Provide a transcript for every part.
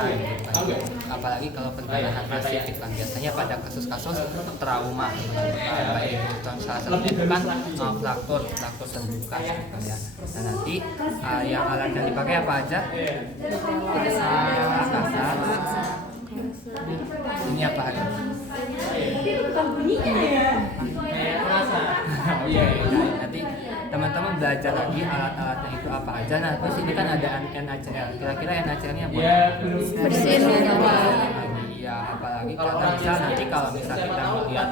pendarahan gitu kan. Apalagi kalau pendarahan masif gitu kan, biasanya pada kasus-kasus trauma kayak itu salah satunya itu kan fraktur terbuka gitu kan ya. Nah nanti yang alat yang dipakai apa aja? Kasar. Ini apa aja? Iya, nanti teman-teman belajar lagi alat-alatnya itu apa aja. Nah terus ini kan ada NaCl. Kira-kira NaCl-nya apa? Bersihin ya, apalagi karena misal nanti kalau misal kita melihat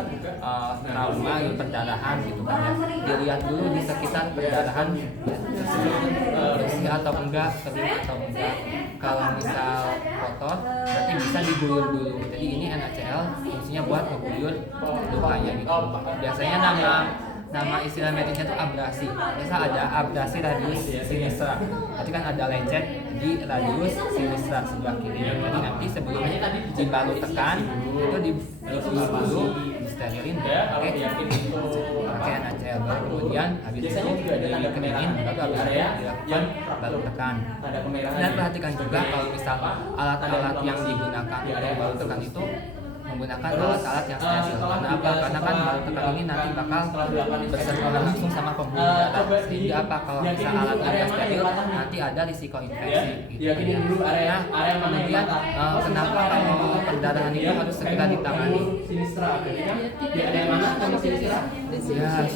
trauma pendarahan gitu kan ya, dilihat dulu di sekitar pendarahan bersih atau enggak, kering atau enggak. Kalau misal kotor berarti bisa diguyur dulu. Jadi ini NaCl fungsinya buat ngeguyur lukanya gitu. Biasanya nama istilah medisnya itu abrasi. Biasa ada abrasi radius sinistra. Berarti kan ada lecet di radius sinistra sebelah kiri. Jadi nanti sebelum dibalut tekan itu diguyur dulu, disterilin, pakai NaCl. Kemudian habis itu dikeringin, baru habis itu dilakukan balut tekan. Dan perhatikan juga kalau misal alat-alat yang digunakan untuk balut tekan itu menggunakan alat-alat yang steril. Karena apa? Karena kan balut tekan ini nanti bakal bersentuhan langsung sama pembuluh darah. Sehingga apa? Kalau misal alatnya tidak steril, nanti ada risiko infeksi. Gitu. Nah, kemudian kenapa kalau pendarahan itu harus segera ditangani? Ya,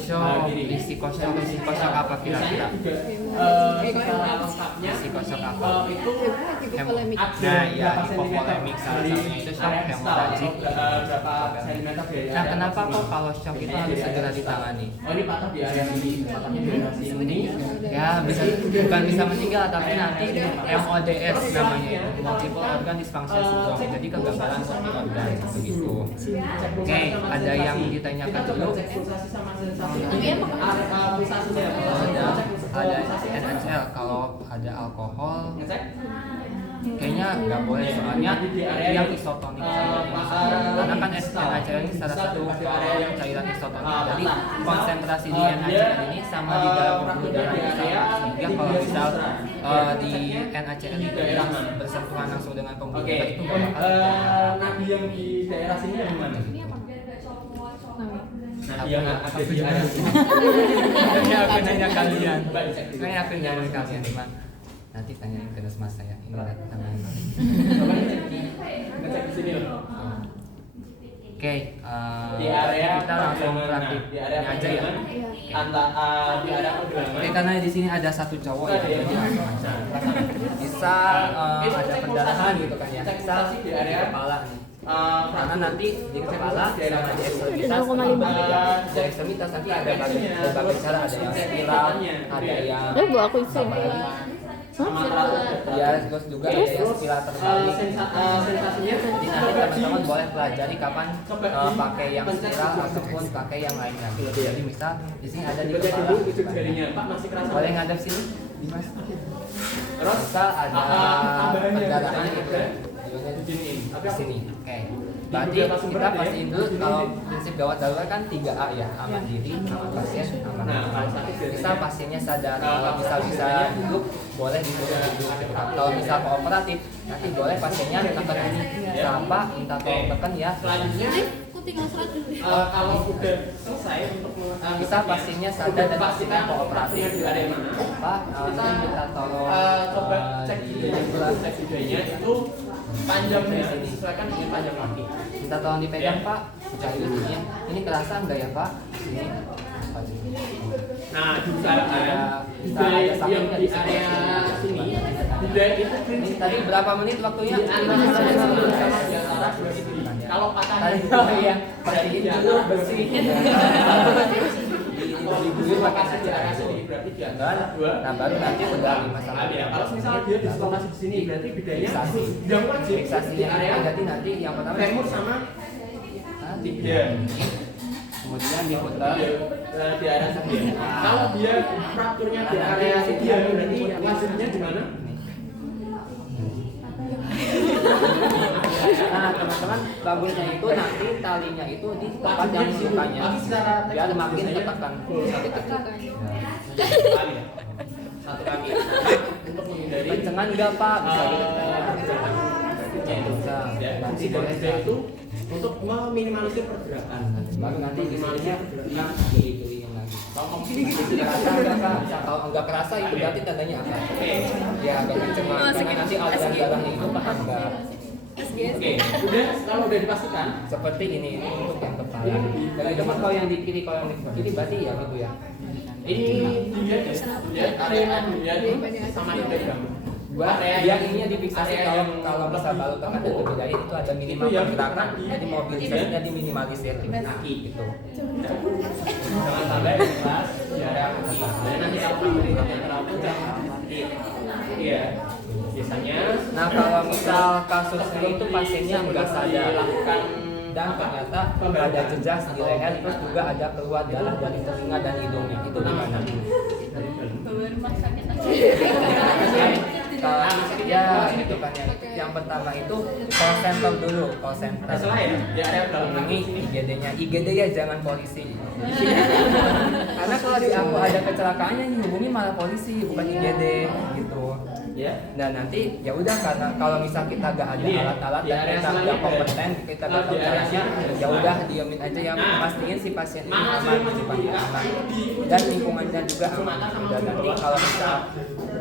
risiko shock apa kira-kira? Risiko shock apa? Nah, ya hipovolemik salah satunya itu shock hemorragik. Nah, kenapa kok kalau shock itu harus segera ditangani? Ini patah di area sini. Ya, bukan bisa meninggal, tapi nanti MODS namanya itu, multiple organ dysfunction syndrome. Jadi kegagalan suatu organ begitu. Oke, ada yang ditanyakan dulu? Ada NaCl. Kalau ada alkohol kayaknya nggak boleh, soalnya yang isotonik karena kan NaCl ini salah satu cairan isotonik. Jadi konsentrasi di NaCl ini sama di dalam pembuluh darah itu sama, sehingga kalau misal di NaCl itu bersentuhan langsung dengan pembuluh darah itu nggak bakal Nabi yang di daerah sini yang mana? yang ada di area sini. Kayaknya aku nanya kalian. Kayaknya aku nanya kalian cuma nanti tanyain ke mas saya. Ini namanya. Ngecek di sini loh. Oke, Di area kita langsung praktik di area aja ya. di area pergelangan. Oke, karena di sini ada satu cowok ya, jadi langsung aja. Bisa ada pendarahan gitu kan ya. Bisa di area kepala nih. Karena nanti di kepala sama di ekstremitas nanti ada berbagai cara, ada yang spiral, ada yang aku apa lagi? Ya, terus juga ada yang spiral terbalik. Sensasinya Jadi nanti teman-teman boleh pelajari kapan pakai yang spiral ataupun pakai yang lainnya. Jadi misal di sini ada di kepala. ujung jarinya Pak masih kerasa. Boleh ngadep sini, Dimas. Terus misal ada pendarahan itu di sini. Oke. Berarti kita pastiin dulu kalau prinsip gawat darurat kan 3A ya, aman diri, aman pasien, aman orang. Misal pasiennya sadar, kalau misal bisa duduk, boleh duduk. Kalau misal kooperatif, nanti boleh pasiennya tekan ini. Siapa minta tolong tekan ya. Selanjutnya kalau udah selesai untuk bisa pasiennya sadar dan pasiennya kooperatif. Pak, kita minta tolong coba cek di videonya itu panjangnya disesuaikan dengan panjang kaki. Minta tolong dipegang Pak, cari ujungnya. Ini kerasa enggak ya Pak? Ini. Nah, bisa ada yang di area sini. Tidak itu prinsip. Tadi berapa menit waktunya? Kalau patah oh iya, pastiin dulu bersihin. Diguyur pakai saja berarti di antara dua. Nah baru nanti udah 5 sampai 15 kalau misalnya dia dislokasi di sini berarti bedanya yang wajib fiksasinya itu berarti nanti yang pertama femur sama tiga. Kemudian diputar di area sebelah. Kalau dia frakturnya di area sebelah berarti wajibnya di mana? Nah teman-teman, bagusnya itu nanti talinya itu di tempat yang sukanya biar makin tertekan. Satu kaki untuk menghindari kencengan enggak Pak? Bisa gitu. fungsi dari SD itu untuk meminimalisir pergerakan. Baru nanti disininya yang ditulis lagi. Kalau enggak kerasa itu berarti tandanya apa? Ya agak kenceng karena nanti aliran darahnya itu paham enggak? Oke, kalau udah dipastikan Seperti ini untuk yang kepala. Dari depan kalau yang di kiri, kalau yang di kiri berarti ya gitu ya. ini dilihat area dilihat sama diagram. Buat yang ininya difiksasi kalau misal baru tekan dan lebih dari itu ada minimal Itu yang pergerakan, tadi. jadi mobilisasinya diminimalisir Kaki gitu. jangan sampai kelas di area kaki. Dan nanti kalau pemerintahnya terlalu iya biasanya. Nah kalau misal kasusnya itu pasiennya nggak sadar dilakukan dan ternyata ada jejak di leher, terus juga ada keluar darah dari telinga dan hidungnya, itu gimana? Ya itu kan yang pertama itu call center dulu, call center. Salah ya? Di area dalam Ini IGD-nya, IGD ya jangan polisi. Karena kalau di aku ada kecelakaannya hubungi malah polisi bukan IGD gitu. ya. Dan nanti ya udah karena kalau misal kita gak ada alat-alat dan kita nggak kompeten, kita gak tahu caranya, ya udah diemin aja ya, pastiin si pasien ini aman, sifatnya aman dan lingkungannya juga aman. Dan nanti kalau misal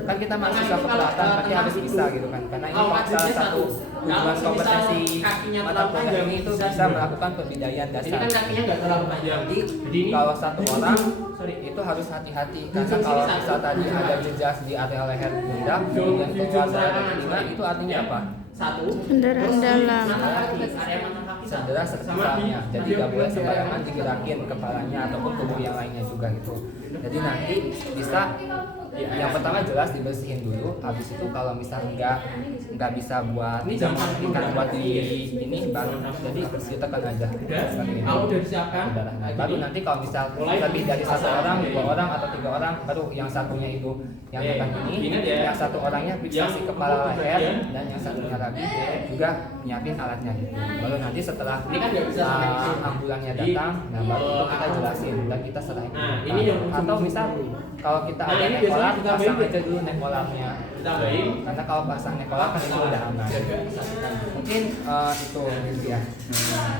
kan kita mahasiswa keperawatan berarti harus bisa gitu kan, karena ini salah satu tujuan kompetensi mata kuliah ini itu bisa melakukan pemberdayaan Ini dasar. kan kakinya nggak terlalu panjang. Jadi kalau satu orang itu harus hati-hati karena kalau misal tadi ada jejak di area leher pundak kemudian keluar dari telinga, itu artinya apa? Satu. Kendaraan dalam. Area mata kaki. Cedera sekitarnya, jadi nggak boleh sembarangan digerakin kepalanya ataupun tubuh yang lainnya juga gitu. Jadi nanti bisa yang pertama jelas dibersihin dulu, habis itu kalau misal nggak bisa buat ikan buat di ini baru jadi ditekan aja. Kalau udah disiapkan, Baru nanti kalau misal lebih dari satu orang, 2 orang atau 3 orang, baru yang satunya itu yang tekan ini, yang satu orangnya fiksasi kepala leher dan yang satunya lagi juga nyiapin alatnya gitu. Baru nanti setelah Ini kan nggak bisa sampai ke sini. ambulannya datang, nah baru itu kita jelasin dan kita serahin. Nah, ini yang Atau misal kalau kita Nah, ada ini nekolar, biasanya kita pasang beli. aja dulu nekolarnya. ditambahin. Karena kalau pasang nekolar kan itu udah aman. Mungkin itu ya.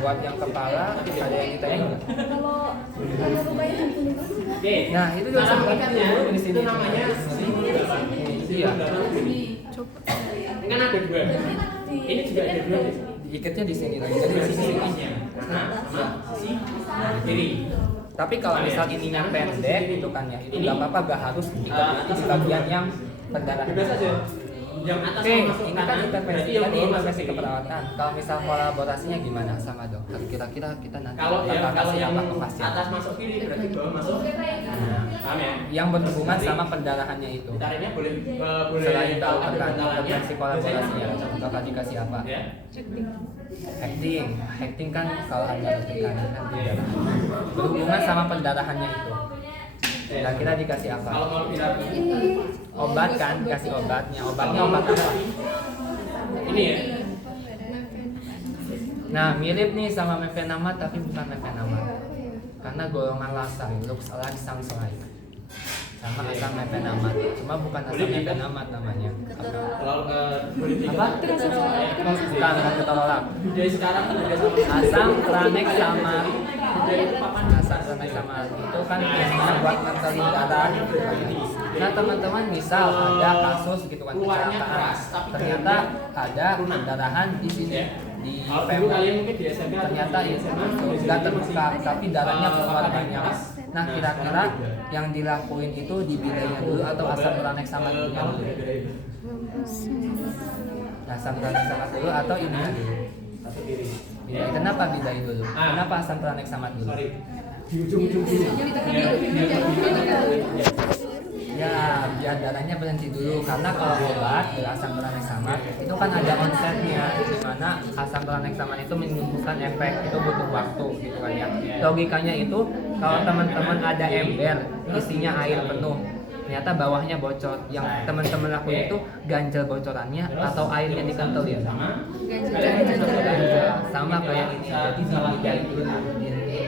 Buat yang kepala ada yang ditanya nggak? Oke. Nah itu juga Cara sama mengikat dulu di sini. itu namanya Iya. Ini kan ada dua. Ini juga ada dua. Ikatnya di sini lagi. Jadi di sini. Nah, sama sisi kiri. Tapi kalau misal ininya pendek gitu kan ya, itu nggak apa-apa, nggak harus diikat nanti di bagian yang pendarahan. Bebas aja. Yang atas Oke, masuk ini kan kanan, intervensi, berarti yang tadi bawah masuk intervensi kiri. keperawatan. Kalau misal kolaborasinya gimana sama dokter? Kira-kira kita nanti Kalau bakal kalau kasih yang apa ke pasien? atas masuk kiri berarti bawah masuk. Paham ya? Yang berhubungan sama pendarahannya itu. Tariknya boleh boleh Selain tahu ada tentang bantalannya. intervensi kolaborasinya, bakal dikasih apa? Ya. Acting kan kalau ada tekanan kan tidak. Berhubungan sama pendarahannya itu. Nah kita dikasih apa? Kalau mau kita Obat kan, kasih obatnya. Obatnya obat apa? ini ya. Nah mirip nih sama mefenamat tapi bukan mefenamat. Karena golongan langsang, langsang selain. Sama asam mefenamat, cuma bukan asam mefenamat namanya. Kalau boleh Apa? Bukan keterolak. Dari sekarang udah sama Asam tranek sama dari papan asam tranek sama itu kan biasanya buat nganterin darah. Nah teman-teman misal ada kasus gitu kan kecelakaan, ternyata ada pendarahan di sini di Kalau dulu pempek. kalian mungkin di SMP Ternyata itu nggak terbuka tapi darahnya keluar banyak. Nah kira-kira yang dilakuin itu di bidanya dulu atau asam traneksamat dulu? Asam traneksamat dulu atau ini dulu? Bidai. Kenapa bidai dulu? Kenapa asam traneksamat dulu? Sorry. Di ujung-ujung dulu. Ya, biar darahnya berhenti dulu karena kalau obat asam traneksamat itu kan ada onsetnya, di mana asam traneksamat itu menimbulkan efek, itu butuh waktu gitu kan ya. Logikanya itu kalau teman-teman ada ember isinya air penuh, ternyata bawahnya bocor, yang teman-teman lakuin itu ganjel bocorannya atau airnya dikentelin. Sama kayak ini, jadi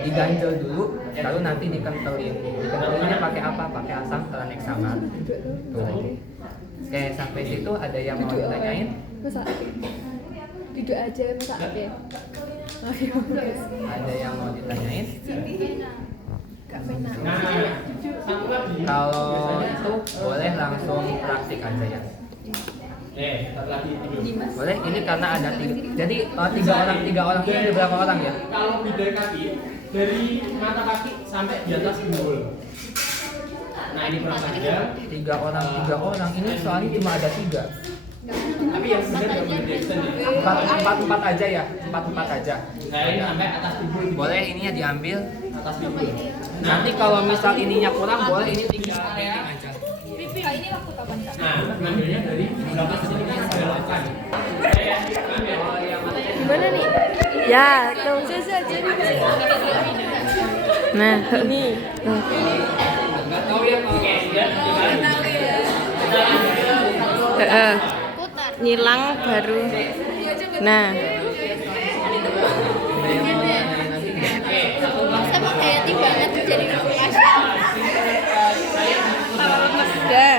diganjel dulu, baru nanti dikentelin. Diketelinnya pakai apa? Pakai asam traneksamat. Tuh. Oke, sampai situ ada yang mau ditanyain? Masa duduk aja masa apa? Ayo. Ada yang mau ditanyain? Nah, satu lagi. Kalau itu boleh langsung praktik aja ya. Satu lagi dulu. Boleh, ini karena ada tiga. Jadi tiga orang ini ada berapa orang ya? Kalau bidai kaki dari mata kaki sampai di atas pinggul. Nah ini kurang panjang. Tiga orang. Ini soalnya cuma ada 3. Tapi yang benar nggak boleh di-extend ya. Empat aja ya. Empat aja. Nah ini sampai atas pinggul. Boleh ininya diambil. Atas pinggul. Nanti kalau misal ininya kurang, boleh ini tinggal pending aja. Ini waktu kapan Kak? Nah ngambilnya dari belakang sini kan belakang. Gimana nih? Ya, kamu saja jadi. Nah, ini. Nggak tahu ya kalau Nyilang baru. Nah, Sama kayak banget jadi udah.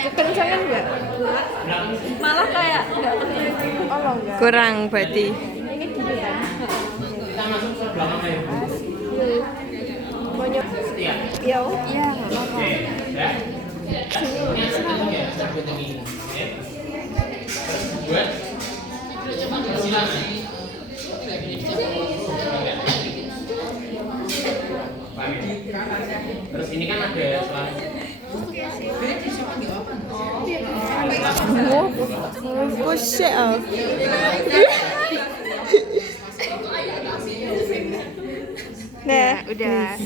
Kekencangan enggak? malah kayak nggak Oh, enggak. Kurang berarti. Kita masuk ke belakang aja. Mau nyob? Iya. Ya, iya, enggak apa-apa. Oke. Ya. Ini satu ya, satu ini. Oke. Buat. Silakan. Terus ini kan ada suara. Push it off. Nah, udah.